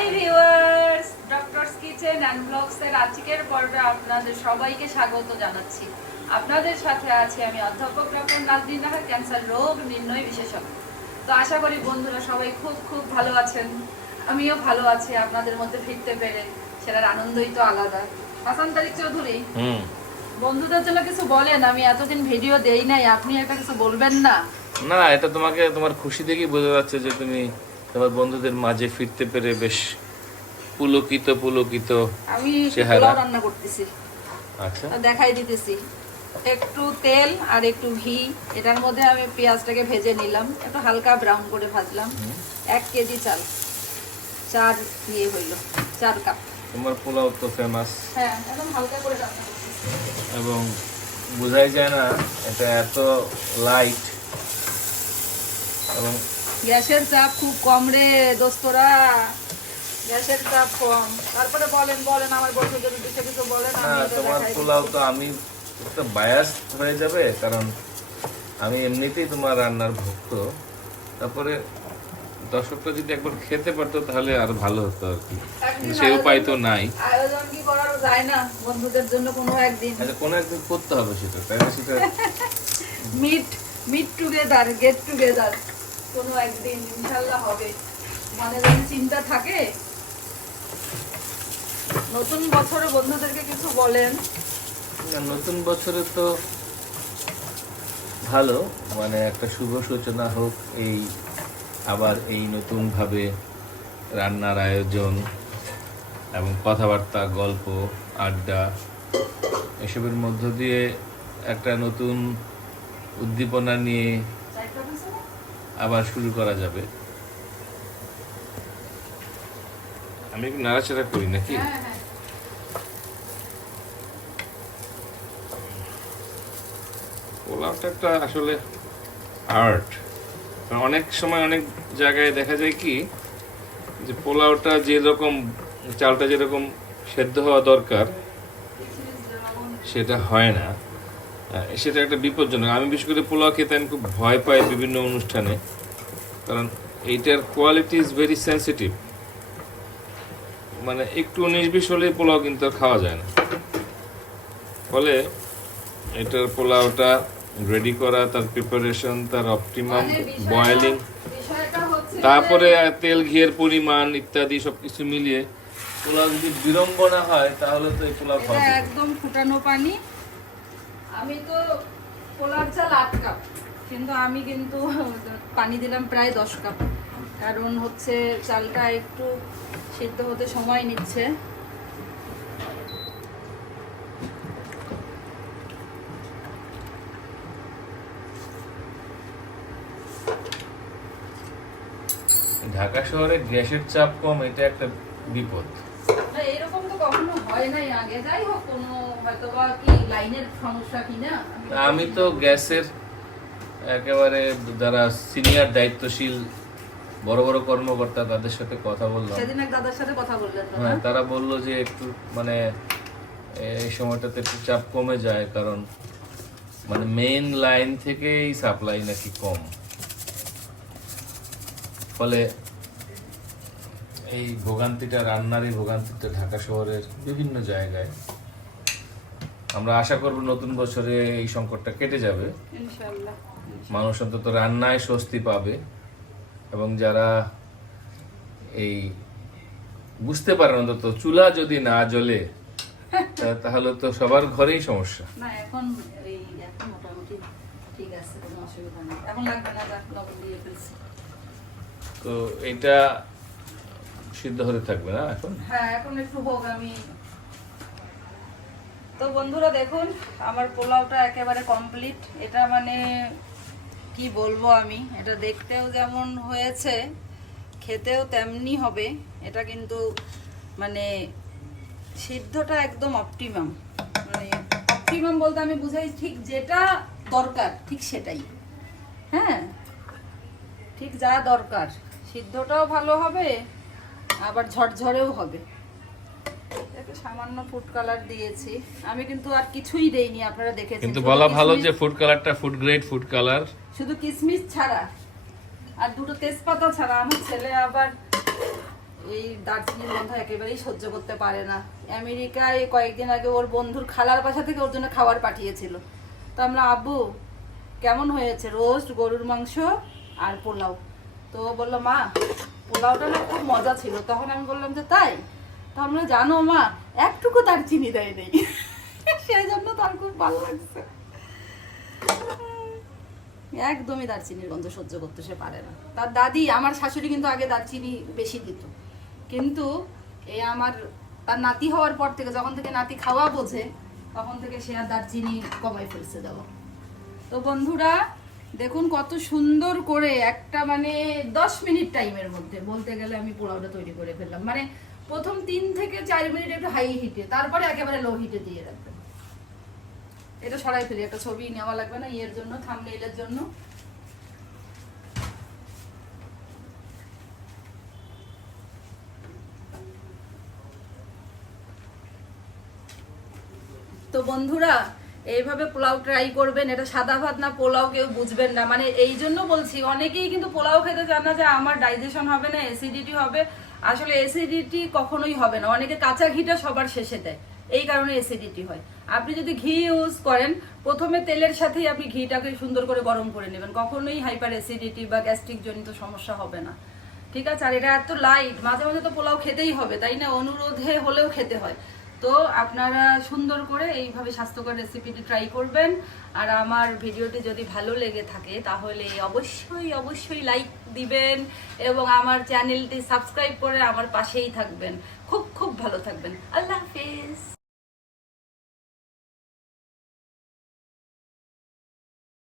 High viewers, doctors kitchen and blogs এর আজকের পর্বে আপনাদের সবাইকে স্বাগত জানাচ্ছি। আপনাদের সাথে আছি আমি অধ্যাপক ডক্টর নাজনীন নাহার, ক্যান্সার রোগ নির্ণয় বিশেষজ্ঞ। তো আশা করি বন্ধুরা সবাই খুব খুব ভালো আছেন, আমিও ভালো আছি। আপনাদের মধ্যে ফিরতে পেরে সেটার আনন্দই তো আলাদা। হাসান তারিক চৌধুরী, বন্ধুদের জন্য কিছু বলেন। আমি এতদিন ভিডিও দেই নাই, আপনি একটা কিছু বলবেন না? না, এটা তোমাকে তোমার খুশি দেখেই বোঝা যাচ্ছে যে তুমি তোমার বন্ধুদের মাঝে ফিরতে পেরে বেশ পুলকিত আমি চেহারা। পোলাও রান্না করতেছি, আচ্ছা, দেখাই দিতেছি। একটু তেল আর একটু ঘি, এটার মধ্যে আমি পেঁয়াজটাকে ভেজে নিলাম, একটু হালকা ব্রাউন করে ভাজলাম। 1 কেজি চাল, 4 দিয়ে হইল, 4 কাপ। তোমার পোলাও তো ফেমাস, হ্যাঁ, একদম হালকা করে রান্না করতেছি। এবং বোঝাই যায় না এটা এত লাইট। এবং গ্যাসের চাপ খুব কম রে দোস্তরা, গ্যাসের চাপ কম। তারপরে বলেন আমার বন্ধুদের উদ্দেশ্যে কিছু বলেন। আমি এটা তোমার দেখাই পোলাও দিচ্ছি। তো আমি একটা বায়াস হয়ে যাবে, কারণ আমি এমনিতেই তোমার রান্নার ভক্ত। তারপরে দর্শকরা যদি একবার খেতে পারতো তাহলে আরো ভালো হতো আর কি, একদিন সেই উপায় তো নাই। আয়োজন কি করার যায় না বন্ধুদের জন্য কোনো একদিন? আচ্ছা, কোনো একদিন করতে হবে সেটা, তাই না? সেটা মিট টুগেদার, গেট টুগেদার কোনো একদিন ইনশাআল্লাহ হবে। মানে যদি চিন্তা থাকে। নতুন বছরে বন্ধুদেরকে কিছু বলেন। না, নতুন বছরে তো ভালো, মানে একটা শুভ সূচনা হোক। আবার এই নতুন ভাবে রান্নার আয়োজন এবং কথাবার্তা, গল্প, আড্ডা, এসবের মধ্য দিয়ে একটা নতুন উদ্দীপনা নিয়ে আবার শুরু করা যাবে। আমি একটু নাড়াচাড়া করি নাকি? হ্যাঁ হ্যাঁ, পোলাওটা একটা আসলে আর্ট। অনেক সময় অনেক জায়গায় দেখা যায় কি, যে পোলাওটা যেরকম, চালটা যেরকম সেদ্ধ হওয়া দরকার সেটা হয় না। সেটা একটা বিপজ্জনক। আমি বিশেষ করে পোলাও খেতে আমি খুব ভয় পাই বিভিন্ন অনুষ্ঠানে, কারণ এইটার কোয়ালিটি ইজ ভেরি সেন্সিটিভ। মানে একটু 19-20 হলেই পোলাও কিন্তু আর খাওয়া যায় না। ফলে এটার পোলাওটা রেডি করা, তার প্রিপারেশন, তার অপটিমাম মানে বয়েলিং, বিষয়টা হচ্ছে তারপরে তেল ঘিয়ের পরিমাণ ইত্যাদি সবকিছু মিলিয়ে পোলাও যদি বিড়ম্বনা হয় তাহলে তো এই পোলাও এটা খাওয়া একদম ফুটানো পানি। আমি তো পোলার চাল 8 কাপ, কিন্তু আমি কিন্তু পানি দিলাম প্রায় 10 কাপ। কারণ হচ্ছে চালটা একটু সিদ্ধ হতে সময় নিচ্ছে। ঢাকা শহরে গ্যাসের চাপ কম, এটা একটা বিপদ। না, এরকম তো কখনো হয় নাই আগে। যাই হোক, কোনো হয়তোবা কি লাইনের সমস্যা কিনা। আমি তো গ্যাসের একেবারে যারা সিনিয়র দায়িত্বশীল বড় বড় কর্মকর্তা তাদের সাথে কথা বললাম। সেদিন এক দাদার সাথে কথা বললেন তো না? হ্যাঁ, তারা বললো যে একটু মানে এই সময়টাতে একটু চাপ কমে যায়, কারণ মানে মেইন লাইন থেকেই সাপ্লাই নাকি কম। ফলে এই ভোগান্তিটা, রান্নার এই ভোগান্তিটা ঢাকা শহরের বিভিন্ন জায়গায়। আমরা আশা করব নতুন বছরে এই সংকটটা কেটে যাবে, ইনশাআল্লাহ। মানুষ অন্তত রান্নায় স্বস্তি পাবে। এবং যারা এই বুঝতে পারেন, অন্তত চুলা যদি না জ্বলে তাহলে তো সবার ঘরেই সমস্যা। না, এখন এখন মোটামুটি ঠিক আছে, কোনো অসুবিধা নেই। এখন লাগবে না, লবণ দিয়ে ফেলছি। তো এটা সিদ্ধ হতে থাকবে না এখন? হ্যাঁ, এখন একটু হোক। আমি তো বন্ধুরা দেখুন, আমার পোলাওটা একেবারে কমপ্লিট। এটা মানে কি বলবো, আমি এটা দেখতেও যেমন হয়েছে খেতেও তেমনি হবে। এটা কিন্তু মানে সিদ্ধটা একদম অপটিমাম। মানে অপটিমাম বলতে আমি বুঝাই ঠিক যেটা দরকার ঠিক সেটাই। হ্যাঁ, ঠিক যা দরকার। সিদ্ধটাও ভালো হবে, আবার ঝরঝরেও হবে। একটু সামান্য ফুড কালার দিয়েছি আমি, কিন্তু আর কিছুই দেইনি, আপনারা দেখেছেন। কিন্তু শুধু বলা ভালো কিশমিশ, যে ফুড কালারটা ফুড গ্রেড ফুড কালার। শুধু কিশমিশ ছাড়া আর 2টো তেজপাতা ছাড়া। আমার ছেলে আবার এই দারচিনির গন্ধ একেবারেই সহ্য করতে পারে না। আমেরিকায় কয়েকদিন আগে ওর বন্ধুর খালার বাসা থেকে ওর জন্য খাবার পাঠিয়েছিল। তো আমরা, আব্বু কেমন হয়েছে, রোস্ট গরুর মাংস আর পোলাও। তো ও বললো মা পোলাওটা না খুব মজা ছিল। তখন আমি বললাম যে তাই? তো আমরা, জানো মা একটুকু দারচিনি দেয় নেই। সেই জন্য তার খুব ভালো লাগছে। একদমই দারচিনির গন্ধ সহ্য করতে সে পারে না। তার দাদি, আমার শাশুড়ি কিন্তু আগে দারচিনি বেশি দিত, কিন্তু এই আমার তার নাতি হওয়ার পর থেকে, যখন থেকে নাতি খাওয়া বোঝে, তখন থেকে সে আর দারচিনি কমাই ফেলছে দেওয়া। তো বন্ধুরা দেখুন কত সুন্দর করে একটা 10 মিনিট টাইমের মধ্যে বলতে গেলে আমি পোলাওটা তৈরি করে ফেললাম। প্রথম 3 থেকে 4 মিনিট একটু হাই হিটে, তারপরে একেবারে লো হিটে দিয়ে রাখবেন। এটা সরাই ফেলি, একটা ছবি নেওয়া লাগবে না এর জন্য, থাম্বনেইলের জন্য। তো বন্ধুরা এইভাবে পোলাও ট্রাই করবেন। এটা সাদা ভাত না পোলাও কেউ বুঝবেন না। এই জন্য বলছি, অনেকেই কিন্তু পোলাও খেতে চান না যে আমার ডাইজেশন হবে না, অ্যাসিডিটি হবে। আসলে অ্যাসিডিটি কখনোই হবে না। অনেকে কাঁচা ঘিটা সবার শেষে দেয়, এই কারণে অ্যাসিডিটি হয়। আপনি যদি ঘি ইউজ করেন, প্রথমে তেলের সাথেই আপনি ঘিটাকে সুন্দর করে গরম করে নেবেন, কখনোই হাইপার অ্যাসিডিটি বা গ্যাস্ট্রিক জনিত সমস্যা হবে না। ঠিক আছে? আর এটা এত লাইট, মাঝে মাঝে তো পোলাও খেতেই হবে, তাই না? অনুরোধে হলেও খেতে হয়। তো আপনারা সুন্দর করে এইভাবে স্বাস্থ্যকর রেসিপিটি ট্রাই করবেন। আর আমার ভিডিওটি যদি ভালো লেগে থাকে তাহলে অবশ্যই অবশ্যই লাইক দিবেন এবং আমার চ্যানেলটি সাবস্ক্রাইব করে আমার পাশেই থাকবেন। খুব খুব ভালো থাকবেন। আল্লাহ হাফেজ।